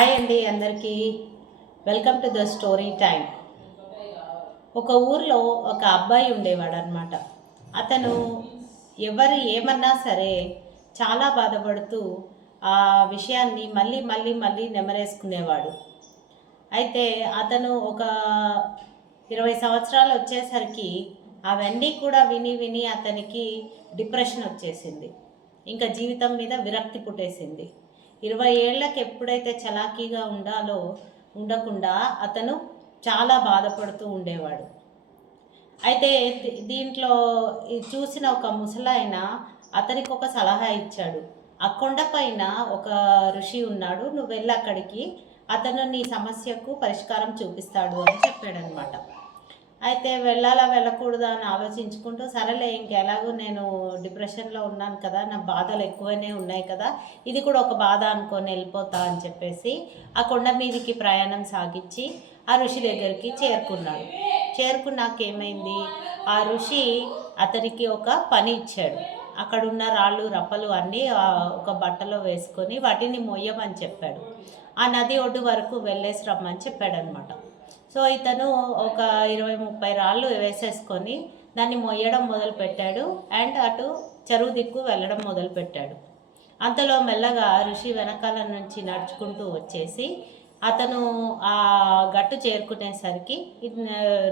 Hi అండి అందరికీ. Welcome to the story time. ఒక ఊర్లో ఒక అబ్బాయి ఉండేవాడు అనమాట. అతను ఎవరు ఏమన్నా సరే చాలా బాధపడుతూ ఆ విషయాన్ని మళ్ళీ మళ్ళీ మళ్ళీ నెమరేసుకునేవాడు. అయితే అతను ఒక 20 సంవత్సరాలు వచ్చేసరికి అవన్నీ కూడా విని విని అతనికి డిప్రెషన్ వచ్చేసింది. ఇంకా జీవితం మీద విరక్తి పుట్టేసింది. 20 ఏళ్ళకి ఎప్పుడైతే చలాకీగా ఉండకుండా అతను చాలా బాధపడుతూ ఉండేవాడు. అయితే దీంట్లో చూసిన ఒక ముసలాయన అతనికి ఒక సలహా ఇచ్చాడు. ఆ కొండ పైన ఒక ఋషి ఉన్నాడు, నువ్వు వెళ్ళి అక్కడికి, అతను నీ సమస్యకు పరిష్కారం చూపిస్తాడు అని చెప్పాడనమాట. అయితే వెళ్ళాలా వెళ్ళకూడదా అని ఆలోచించుకుంటూ, సరేలే ఇంకెలాగో నేను డిప్రెషన్లో ఉన్నాను కదా, నా బాధలు ఎక్కువనే ఉన్నాయి కదా, ఇది కూడా ఒక బాధ అనుకొని వెళ్ళిపోతా అని చెప్పేసి ఆ కొండ మీదికి ప్రయాణం సాగించి ఆ ఋషి దగ్గరికి చేరుకున్నాడు. చేరుకున్నాక ఏమైంది, ఆ ఋషి అతనికి ఒక పని ఇచ్చాడు. అక్కడున్న రాళ్ళు రప్పలు అన్నీ ఒక బట్టలో వేసుకొని వాటిని మొయ్యమని చెప్పాడు. ఆ నది ఒడ్డు వరకు వెళ్ళేసి రమ్మని చెప్పాడనమాట. సో ఇతను ఒక 20-30 రాళ్ళు వేసేసుకొని దాన్ని మొయ్యడం మొదలుపెట్టాడు అండ్ అటు చెరువు దిక్కు వెళ్ళడం మొదలుపెట్టాడు. అంతలో మెల్లగా ఋషి వెనకాల నుంచి నడుచుకుంటూ వచ్చేసి అతను ఆ గట్టు చేరుకునేసరికి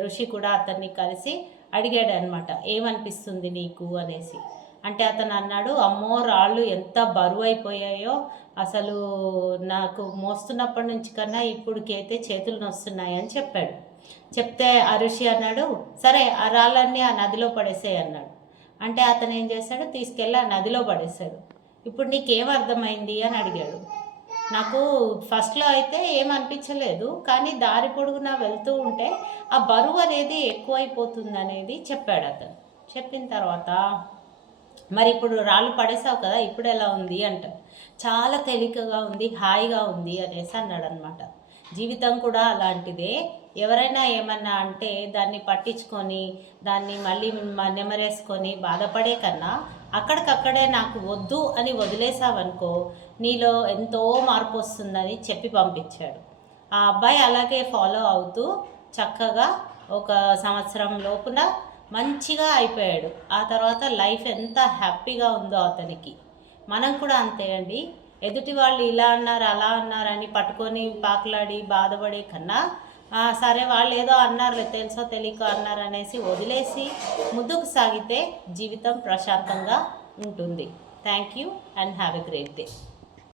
ఋషి కూడా అతన్ని కలిసి అడిగాడు అనమాట, ఏమనిపిస్తుంది నీకు అనేసి. అంటే అతను అన్నాడు, అమ్మో రాళ్ళు ఎంత బరువు అయిపోయాయో, అసలు నాకు మోస్తున్నప్పటి నుంచి కన్నా ఇప్పటికైతే చేతులు నొస్తున్నాయని చెప్పాడు. చెప్తే ఆ ఋషి అన్నాడు, సరే ఆ రాళ్ళన్నీ ఆ నదిలో పడేసాయి అన్నాడు. అంటే అతను ఏం చేశాడు, తీసుకెళ్ళి ఆ నదిలో పడేశాడు. ఇప్పుడు నీకేం అర్థమైంది అని అడిగాడు. నాకు ఫస్ట్లో అయితే ఏమనిపించలేదు, కానీ దారి పొడుగునా వెళ్తూ ఉంటే ఆ బరువు అనేది ఎక్కువైపోతుంది అనేది చెప్పాడు అతను. చెప్పిన తర్వాత, మరి ఇప్పుడు రాళ్ళు పడేసావు కదా, ఇప్పుడు ఎలా ఉంది అంట. చాలా తేలికగా ఉంది, హాయిగా ఉంది అనేసి అన్నాడు అనమాట. జీవితం కూడా అలాంటిదే. ఎవరైనా ఏమన్నా అంటే దాన్ని పట్టించుకొని దాన్ని మళ్ళీ నెమరేసుకొని బాధపడే కన్నా అక్కడికక్కడే నాకు వద్దు అని వదిలేసావనుకో, నీలో ఎంతో మార్పు వస్తుందని చెప్పి పంపించాడు. ఆ అబ్బాయి అలాగే ఫాలో అవుతూ చక్కగా ఒక సంవత్సరం లోపున మంచిగా అయిపోయాడు. ఆ తర్వాత లైఫ్ ఎంత హ్యాపీగా ఉందో అతనికి. మనం కూడా అంతే అండి. ఎదుటి వాళ్ళు ఇలా అన్నారు అలా అన్నారని పట్టుకొని పాకులాడి బాధపడే కన్నా, సరే వాళ్ళు ఏదో అన్నారు, తెలుసో తెలియక అన్నారు అనేసి వదిలేసి ముందుకు సాగితే జీవితం ప్రశాంతంగా ఉంటుంది. Thank you and have a great day.